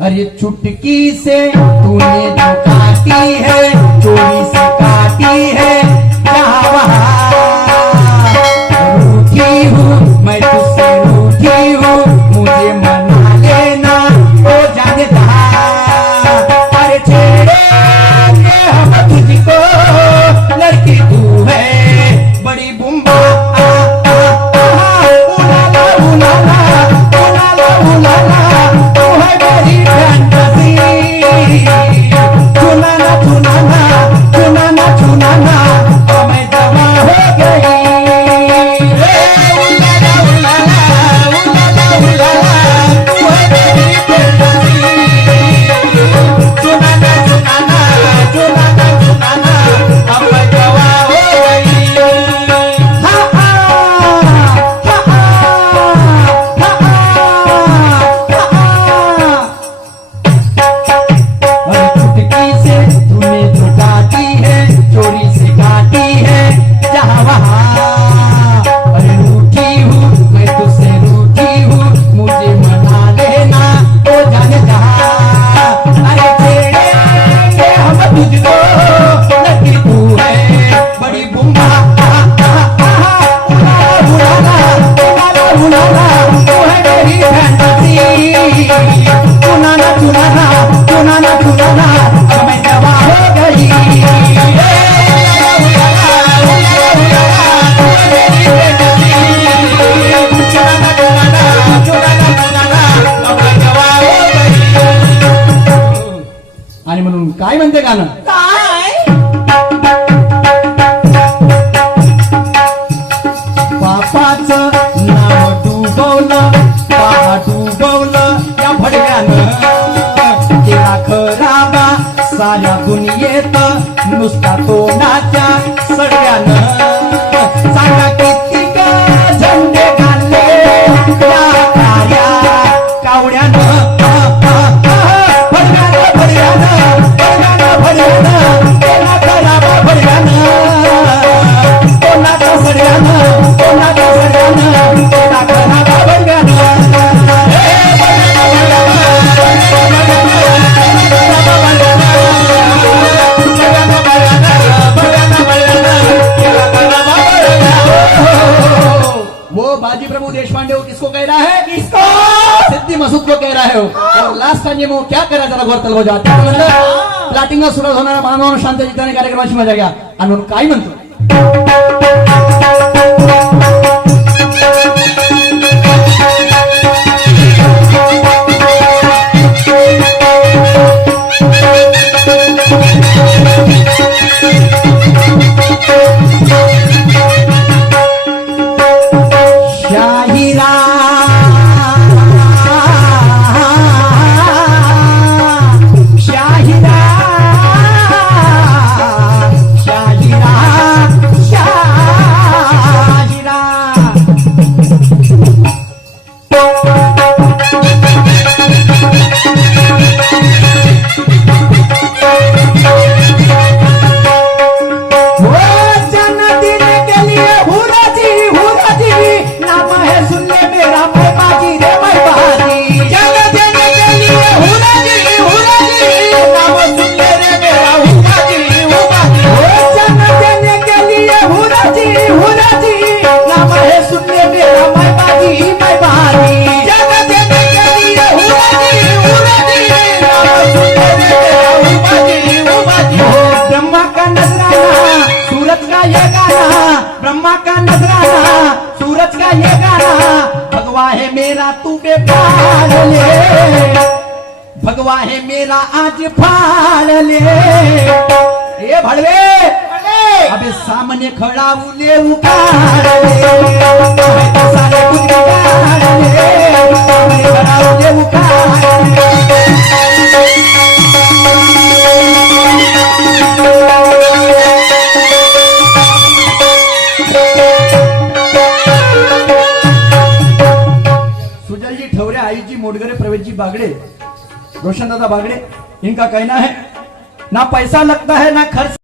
अरे चुटकी से तूने जो काटी है, चोरी से काटी है जहाँ वहाँ। रूठी हूँ मैं तुझसे, रूठी हूँ मुझे मना लेना तो जाने जहाँ। अरे छेड़ेंगे हम तुझको, लड़की तू है बड़ी बुम्बा। उलाला उलाला उलाला उलाला तू है मेरी फैंटेसी। चुनाना चुनाना चुनाना चुनाना मैं जवा हो गई। उलाला उलाला उलाला उलाला तू है मेरी फैंटेसी। चुनाना चुनाना चुनाना चुनाना मैं जवा हो गई। हा हा हा हा हा। चुटकी से तूने जो काटी है, चोरी से काटी है जहाँ वहाँ। अरे रूठी हूँ मैं तुझसे, रूठी हूँ मुझे मना लेना तो जाने जहाँ। अरे छेड़ेंगे हम तुझको, लड़की तू है बड़ी बुम्बा। उलाला उलाला उलाला तू है मेरी फैंटेसी। चुनाना चुनाना चुनाना चुनाना मैं जवा हो गई। चुनाना चुनाना चुनाना चुनाना मैं जवा हो गई। आणि म्हणून काय म्हणते गाणं? काय बापाचं नाव डुबवलं, पहा डुबवलं या भडव्यानं. केला खराबा साऱ्या दुनियेत नुसता तोंडाच्या सगळ्यानं. सांगा किती झंडे घालले या कार्या कावड्यानं. भडव्यानं भडव्यानं भडव्यानं भडव्यानं केला खराबा भडव्यानं. तोंडाच्या सगळ्यानं तोंडाच्या सगळ्यानं केला खराबा भडव्यानं. वो बाजी प्रभु देशपांडे हो किसको कह रहा है? किसको? सिद्धी मसूद को कह रहे हो. और लास्ट टाइम वो क्या करा जरा गौरतल हो जाते म्हणलं प्लॅटिंगला सुरुवात होणारा मानव शांत चित्ताने कार्यक्रमाची मजा घ्या. आणि म्हणून काय म्हणतो? शाहिरा शाहिरा शाहिरा शाहिरा. वो जन्म देने के लिए हुरा जी नाम है सुन ले मेरा मैं बाजी रे मैं बाजी. जन्म देने के लिए हुरा जी नाम सुन ले रे मेरा हूँ बाजी हूँ बाजी. वो जन्म देने के लिए हुरा जी नाम है सुन ले मेरा मैं बाजी मैं बाजी. जन्म देने के लिए हुरा जी नाम सुन ले रे मेरा हूँ बाजी हूँ बाजी. ब्रह्मा का नजराना सूरज का ये गाना, ब्रह्मा का नजराना सूरज का ये गाना. भगवा है मेरा तू बेपार ले, भगवा है मेरा आज फाड़ ले. ये भड़वे अबे सामने खड़ा ले उखाड़ ले. सारे कुछ बिगाड़ ले, सामने खड़ा ले उखाड़ ले. सुजल जी ठवरे, आई जी मोडगरे, प्रवेश जी बागड़े, रोशन दादा बागड़े, इनका कहना है ना पैसा लगता है ना खर्च